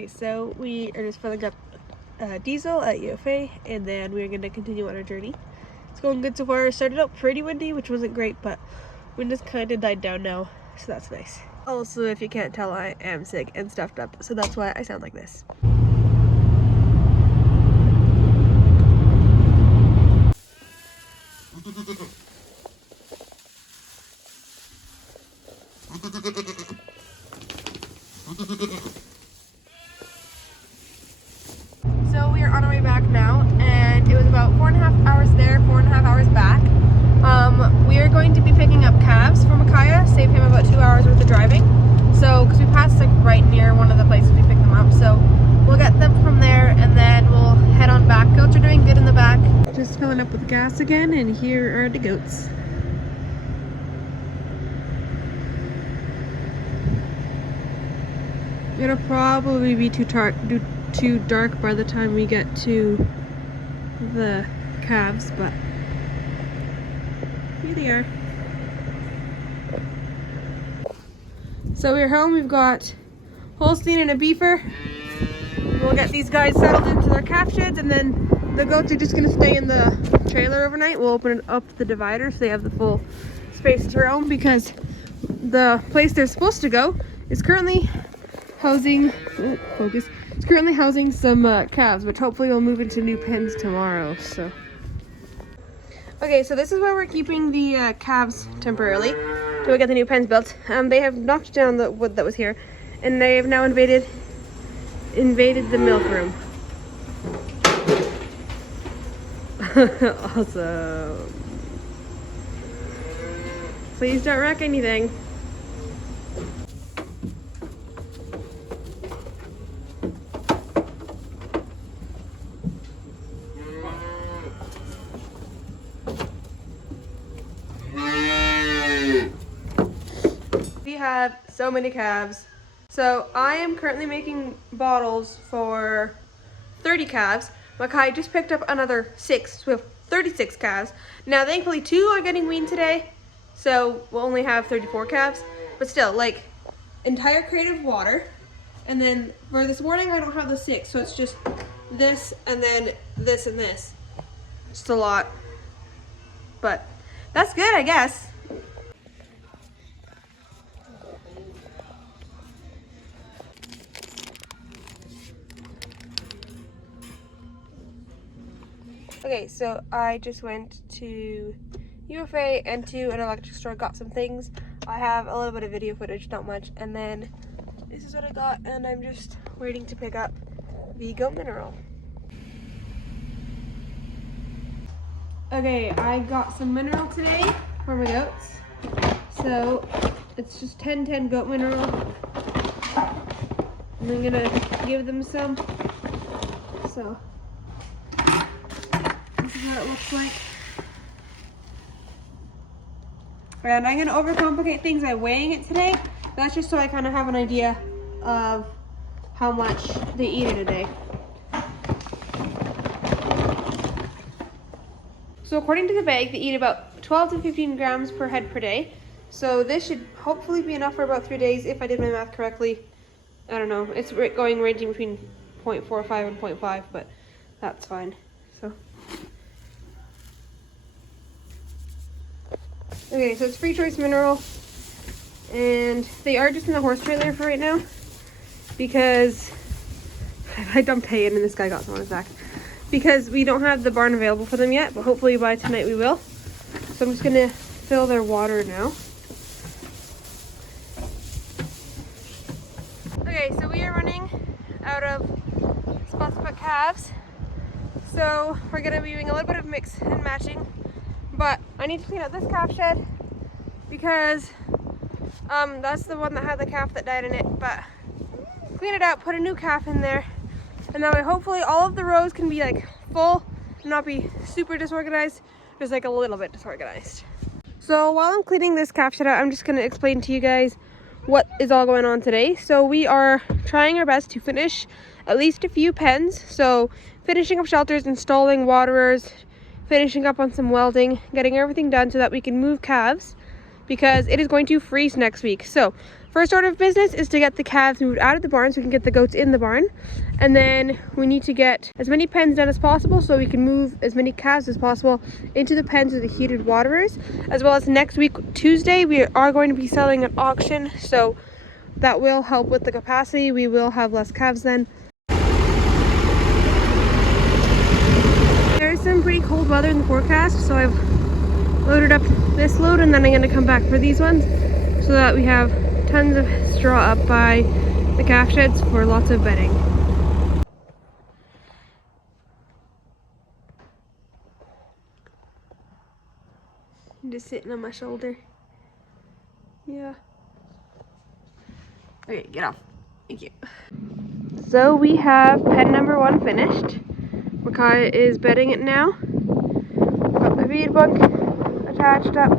Okay, so we are just filling up diesel at UFA, and then we're going to continue on our journey. It's going good so far. It started out pretty windy, which wasn't great, but wind has kind of died down now, so that's nice. Also, if you can't tell, I am sick and stuffed up, so that's why I sound like this. So we are on our way back now, and it was about 4.5 hours there, 4.5 hours back. We are going to be picking up calves for Micaiah, save him about 2 hours worth of driving. So, because we passed like right near one of the places we picked them up, so we'll get them from there, and then we'll head on back. Goats are doing good in the back. Just filling up with gas again, and here are the goats. It'll probably be too dark by the time we get to the calves, but here they are. So we're home. We've got Holstein and a beefer. We'll get these guys settled into their calf sheds, and then the goats are just going to stay in the trailer overnight. We'll open up the divider so they have the full space to roam, because the place they're supposed to go is currently housing, it's currently housing some calves, which hopefully will move into new pens tomorrow. So okay, so this is where we're keeping the calves temporarily till we get the new pens built. They have knocked down the wood that was here, and they have now invaded the milk room. Awesome. Please don't wreck anything. We have so many calves. So I am currently making bottles for 30 calves. Makai just picked up another 6, so we have 36 calves. Now thankfully 2 are getting weaned today, so we'll only have 34 calves. But still, like, entire crate of water. And then for this morning I don't have the 6, so it's just this and then this and this. Just a lot. But that's good, I guess. Okay, so I just went to UFA and to an electric store, got some things. I have a little bit of video footage, not much, and then this is what I got, and I'm just waiting to pick up the goat mineral. Okay, I got some mineral today for my goats. So it's just 10 goat mineral. And I'm gonna give them some. So this is what it looks like. And I'm gonna overcomplicate things by weighing it today. That's just so I kind of have an idea of how much they eat in a day. So according to the bag, they eat about 12 to 15 grams per head per day. So this should hopefully be enough for about 3 days if I did my math correctly. I don't know, it's ranging between 0.45 and 0.5, but that's fine. So okay, so it's free choice mineral, and they are just in the horse trailer for right now because I dumped hay in and this guy got some on his back. Because we don't have the barn available for them yet, but hopefully by tonight we will. So I'm just gonna fill their water now. Okay, so we are running out of spots to put calves. So we're gonna be doing a little bit of mix and matching. But I need to clean out this calf shed because that's the one that had the calf that died in it. But clean it out, put a new calf in there. And that way hopefully all of the rows can be like full and not be super disorganized, just like a little bit disorganized. So while I'm cleaning this calf shed out, I'm just gonna explain to you guys what is all going on today. So we are trying our best to finish at least a few pens. So finishing up shelters, installing waterers, finishing up on some welding, getting everything done so that we can move calves, because it is going to freeze next week. So first order of business is to get the calves moved out of the barn so we can get the goats in the barn. And then we need to get as many pens done as possible so we can move as many calves as possible into the pens with the heated waterers. As well as next week, Tuesday, we are going to be selling at auction. So that will help with the capacity. We will have less calves then. There's some pretty cold weather in the forecast, so I've loaded up this load and then I'm going to come back for these ones so that we have tons of straw up by the calf sheds for lots of bedding. I'm just sitting on my shoulder. Yeah. Okay, get off. Thank you. So we have pen number 1 finished. Makai is bedding it now. Got the feed bunk attached up.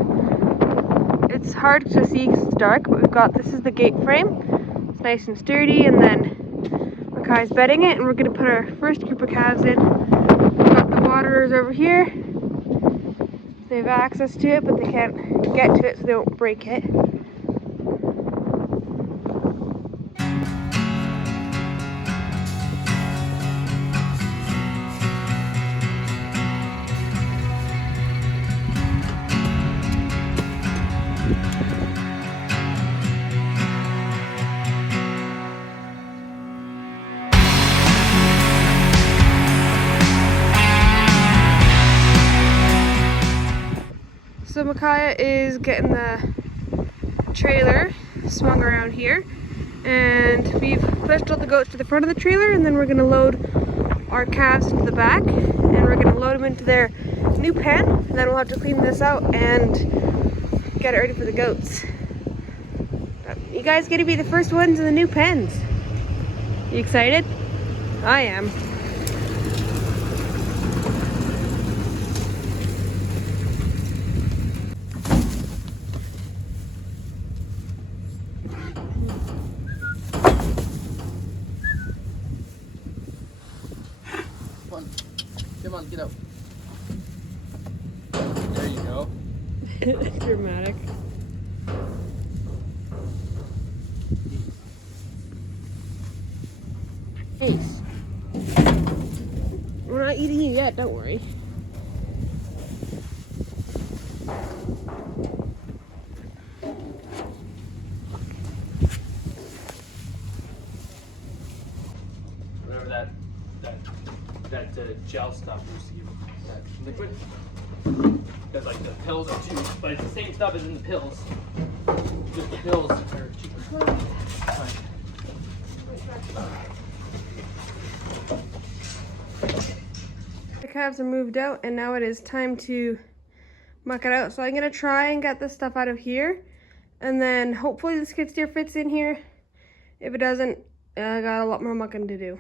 It's hard to see because it's dark, but we've got, this is the gate frame. It's nice and sturdy, and then Makai's bedding it, and we're going to put our first group of calves in. We've got the waterers over here. They have access to it, but they can't get to it so they won't break it. So Micaiah is getting the trailer swung around here, and we've pushed all the goats to the front of the trailer, and then we're going to load our calves into the back, and we're going to load them into their new pen, and then we'll have to clean this out and get it ready for the goats. But you guys get to be the first ones in the new pens. You excited? I am. Come on, get up. There you go. Dramatic. Ace. We're not eating you yet, don't worry. Whatever that gel stuff used to give you, that liquid. Because like the pills are too, but it's the same stuff as in the pills. Just the pills are cheaper. The calves are moved out, and now it is time to muck it out. So I'm gonna try and get this stuff out of here, and then hopefully the skid steer fits in here. If it doesn't, I got a lot more mucking to do.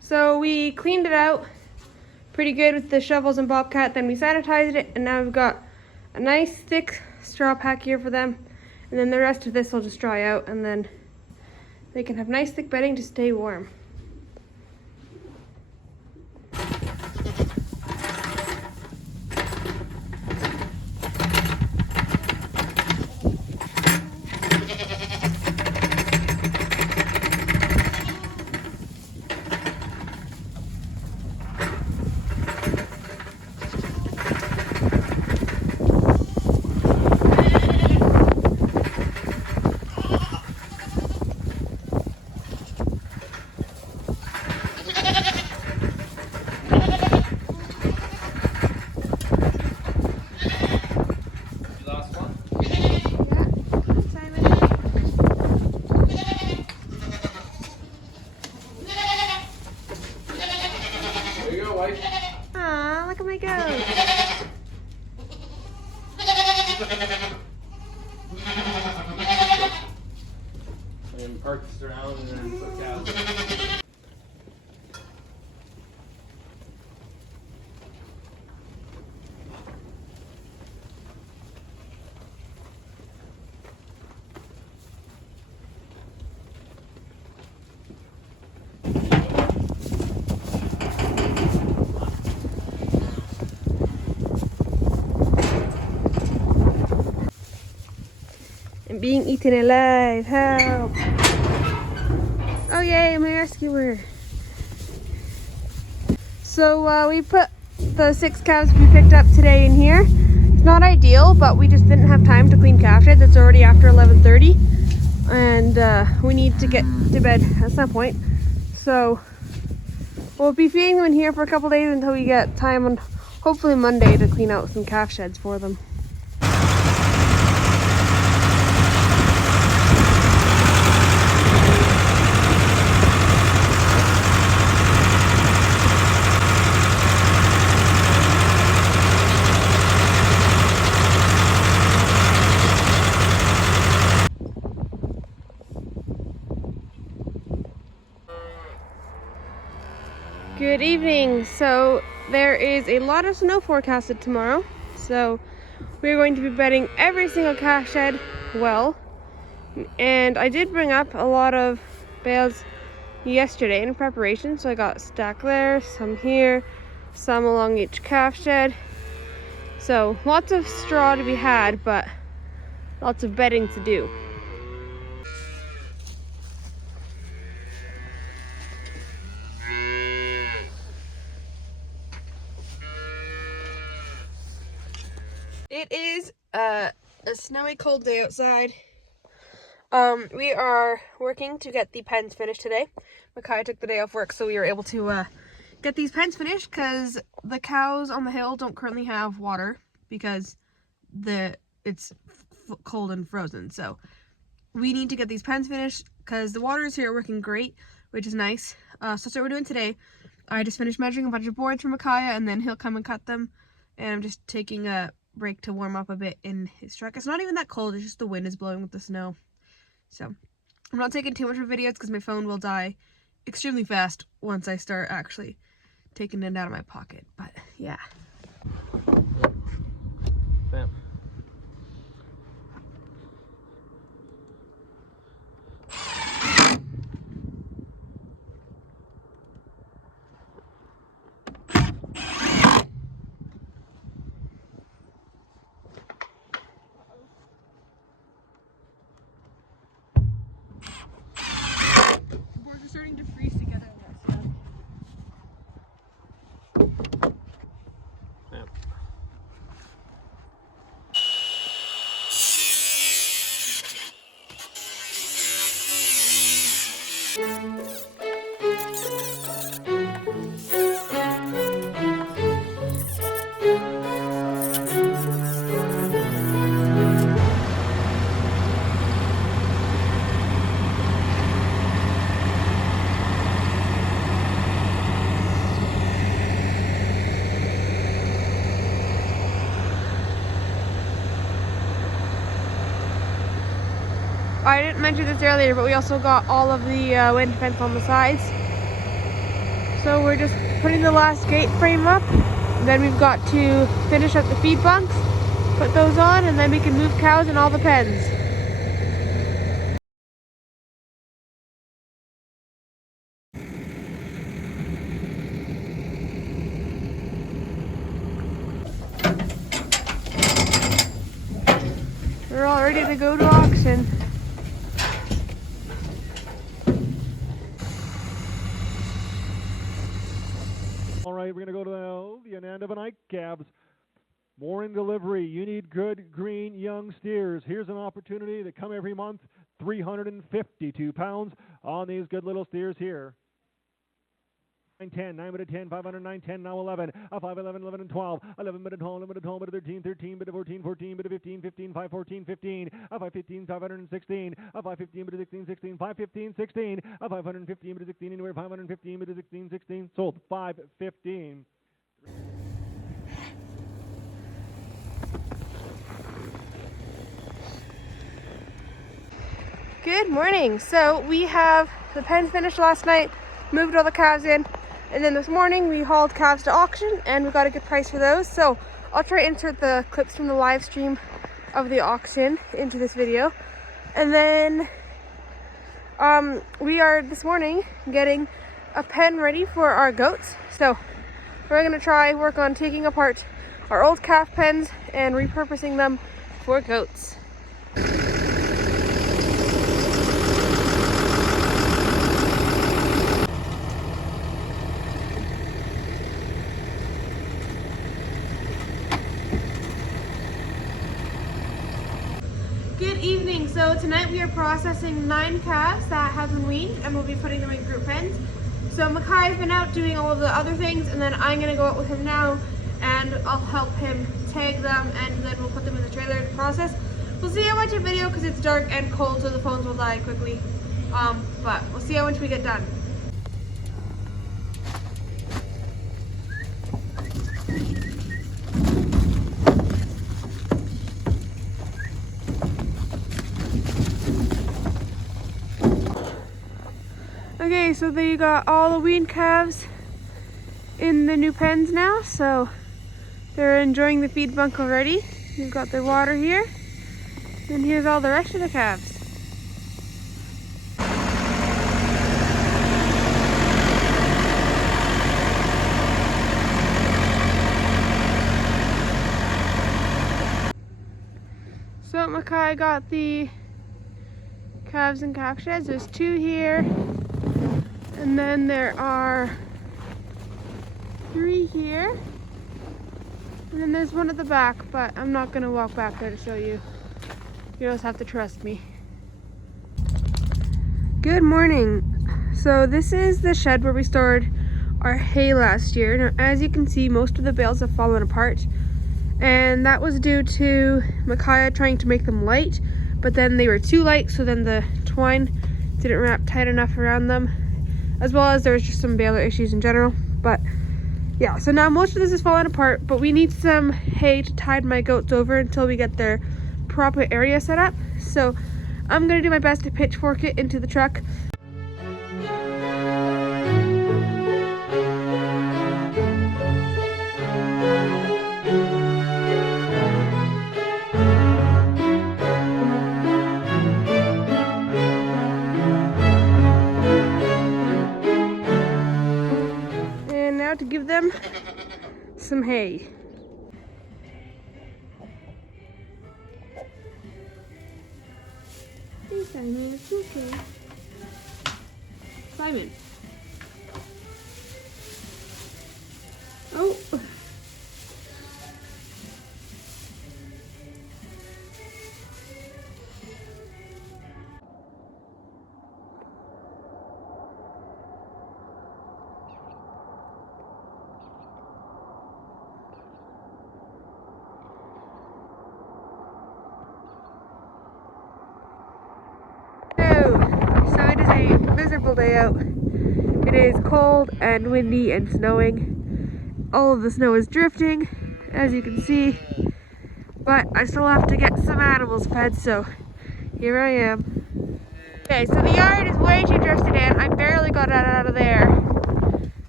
So we cleaned it out pretty good with the shovels and bobcat, then we sanitized it, and now we've got a nice thick straw pack here for them, and then the rest of this will just dry out, and then they can have nice thick bedding to stay warm. Aw, look at my goat. And park this around and then put cows. I'm being eaten alive. Help. Oh yay, I'm a rescuer. So we put the 6 calves we picked up today in here. It's not ideal, but we just didn't have time to clean calf sheds. It's already after 11:30 and we need to get to bed at some point. So we'll be feeding them in here for a couple days until we get time on hopefully Monday to clean out some calf sheds for them. Good evening. So there is a lot of snow forecasted tomorrow. So we're going to be bedding every single calf shed well. And I did bring up a lot of bales yesterday in preparation. So I got a stack there, some here, some along each calf shed. So lots of straw to be had, but lots of bedding to do. It is a snowy, cold day outside. We are working to get the pens finished today. Micaiah took the day off work, so we were able to get these pens finished because the cows on the hill don't currently have water because it's cold and frozen. So we need to get these pens finished because the waters here are working great, which is nice. So that's what we're doing today. I just finished measuring a bunch of boards for Micaiah, and then he'll come and cut them. And I'm just taking a break to warm up a bit in his truck. It's not even that cold, it's just the wind is blowing with the snow. So I'm not taking too much of videos because my phone will die extremely fast once I start actually taking it out of my pocket. But yeah. Bam. Boards are starting to freeze together in that snow. Bam. I didn't mention this earlier, but we also got all of the wind fence on the sides. So we're just putting the last gate frame up. Then we've got to finish up the feed bunks, put those on, and then we can move cows in all the pens. We're all ready to go to auction. All right, we're going to go to the Ananda Benite calves. Morning delivery. You need good, green, young steers. Here's an opportunity to come every month. 352 pounds on these good little steers here. 9, 9 bit of 10, 509, 10, now 11, 5, 11, 11 and 12, 11 bit of 12, 11 bit of 12, bit of 13, 13 bit of 14, 14 bit of 15, 15, 5, 14, 15, 5, 15, 516, 5, 15 bit of 16, 16, 5, 15, 16, 515 bit of 16, anywhere 515 bit of 16, 16, sold 515. Good morning. So we have the pens finished last night, moved all the calves in, and then this morning we hauled calves to auction and we got a good price for those. So I'll try to insert the clips from the live stream of the auction into this video. And then we are this morning getting a pen ready for our goats. So we're gonna try work on taking apart our old calf pens and repurposing them for goats. morning. So tonight we are processing 9 calves that have been weaned and we'll be putting them in group pens. So Mackay's been out doing all of the other things and then I'm gonna go out with him now and I'll help him tag them and then we'll put them in the trailer to process. We'll see how much of video because it's dark and cold so the phones will die quickly. But we'll see how much we get done. Okay, so there you got all the weaned calves in the new pens now, so they're enjoying the feed bunk already. You've got their water here, and here's all the rest of the calves. So Mackay got the calves and calf sheds. There's 2 here. And then there are 3 here. And then there's 1 at the back, but I'm not gonna walk back there to show you. You just have to trust me. Good morning. So this is the shed where we stored our hay last year. Now, as you can see, most of the bales have fallen apart. And that was due to Micaiah trying to make them light, but then they were too light, so then the twine didn't wrap tight enough around them. As well as there was just some baler issues in general. But yeah, so now most of this is falling apart, but we need some hay to tide my goats over until we get their proper area set up. So I'm gonna do my best to pitchfork it into the truck. To give them some hay. Hey Simon, it's okay. Simon. Oh. So it is a miserable day out. It is cold and windy and snowing. All of the snow is drifting, as you can see. But I still have to get some animals fed, so here I am. Okay, so the yard is way too drifted in. I barely got it out of there.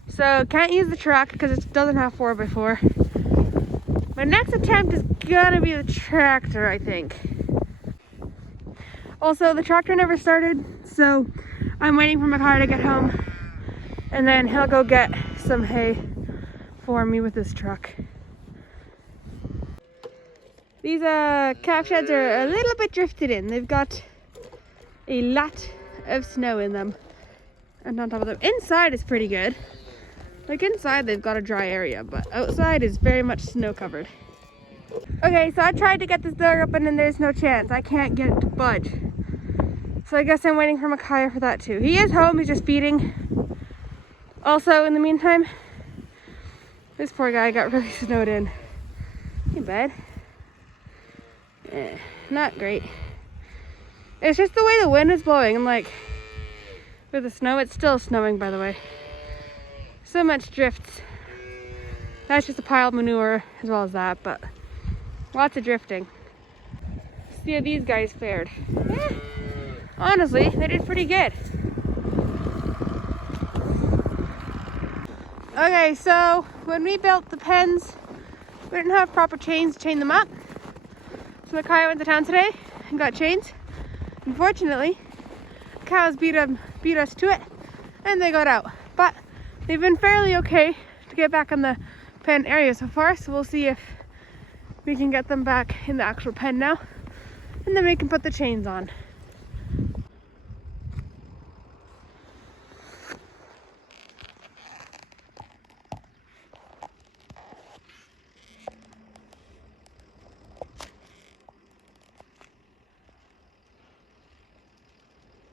So can't use the truck because it doesn't have 4x4. My next attempt is gonna be the tractor, I think. Also, the tractor never started, so I'm waiting for my car to get home, and then he'll go get some hay for me with this truck. These calf sheds are a little bit drifted in. They've got a lot of snow in them, and on top of them, inside is pretty good. Like inside, they've got a dry area, but outside is very much snow covered. Okay, so I tried to get this door open, and there's no chance. I can't get it to budge. So I guess I'm waiting for Micaiah for that too. He is home, he's just feeding. Also, in the meantime, this poor guy got really snowed in. Hey, bud. Not great. It's just the way the wind is blowing. And like, with the snow, it's still snowing, by the way. So much drifts. That's just a pile of manure as well as that, but lots of drifting. See how these guys fared. Yeah. Honestly, they did pretty good. Okay, so when we built the pens, we didn't have proper chains to chain them up. So Micaiah went to town today and got chains. Unfortunately, cows beat us to it and they got out. But they've been fairly okay to get back in the pen area so far. So we'll see if we can get them back in the actual pen now. And then we can put the chains on.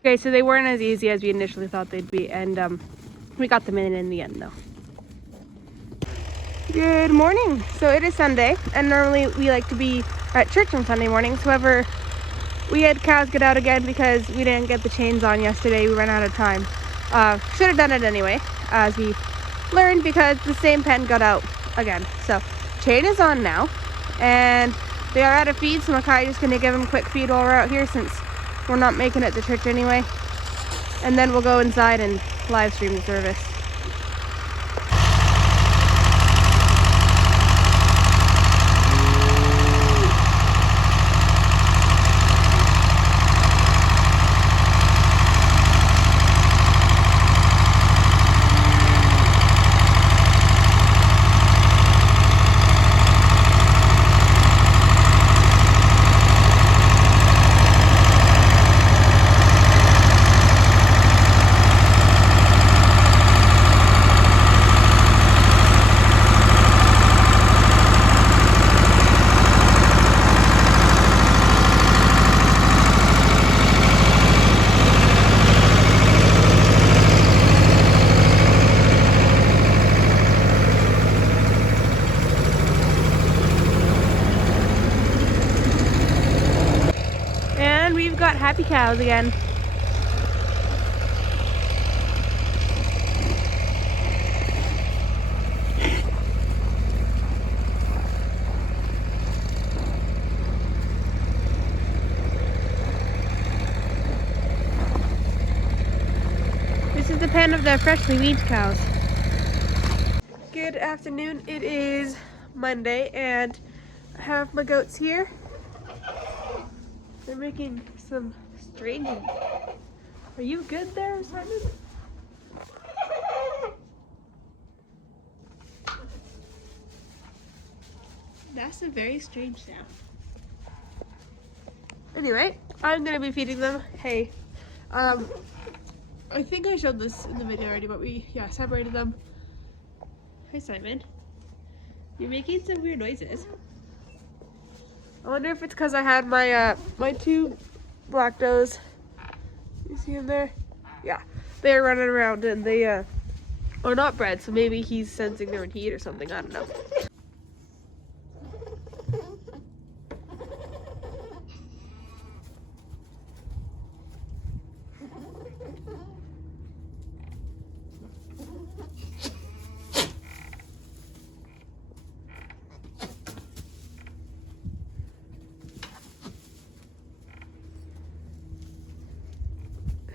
Okay, so they weren't as easy as we initially thought they'd be, and we got them in the end though. Good morning. So it is Sunday, and normally we like to be at church on Sunday mornings. However, we had cows get out again because we didn't get the chains on yesterday. We ran out of time. Should have done it anyway, as we learned, because the same pen got out again. So chain is on now, and they are out of feed, so Makai is going to give them a quick feed while we're out here, since we're not making it to church anyway. And then we'll go inside and live stream the service. We've got happy cows again. This is the pen of the freshly weaned cows. Good afternoon. It is Monday, and I have my goats here. They're making some strange. Are you good there, Simon? That's a very strange sound. Anyway, I'm gonna be feeding them hay. I think I showed this in the video already, but we separated them. Hi, Simon. You're making some weird noises. I wonder if it's because I had my my two black does. You see him there? Yeah, they're running around, and they are not bred, so maybe he's sensing their heat or something. I don't know.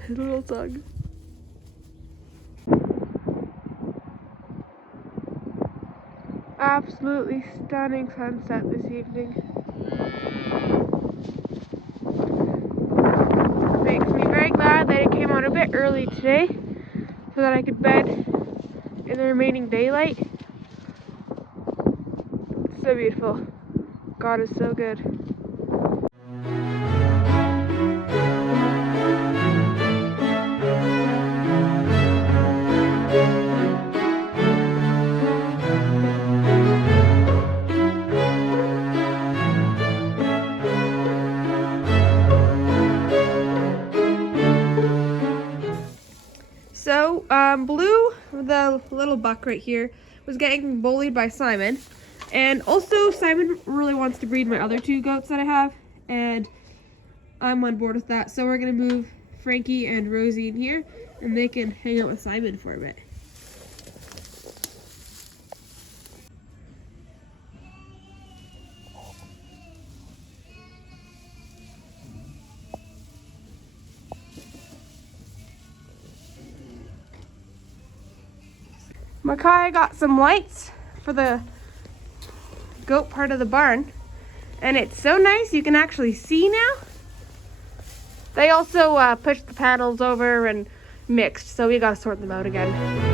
His little tongue. Absolutely stunning sunset this evening. Makes me very glad that it came out a bit early today, so that I could bed in the remaining daylight. So beautiful. God is so good. So, Blue, the little buck right here, was getting bullied by Simon. And also, Simon really wants to breed my other two goats that I have. And I'm on board with that. So we're going to move Frankie and Rosie in here, and they can hang out with Simon for a bit. Makai got some lights for the goat part of the barn, and it's so nice you can actually see now. They also pushed the panels over and mixed, so we gotta sort them out again.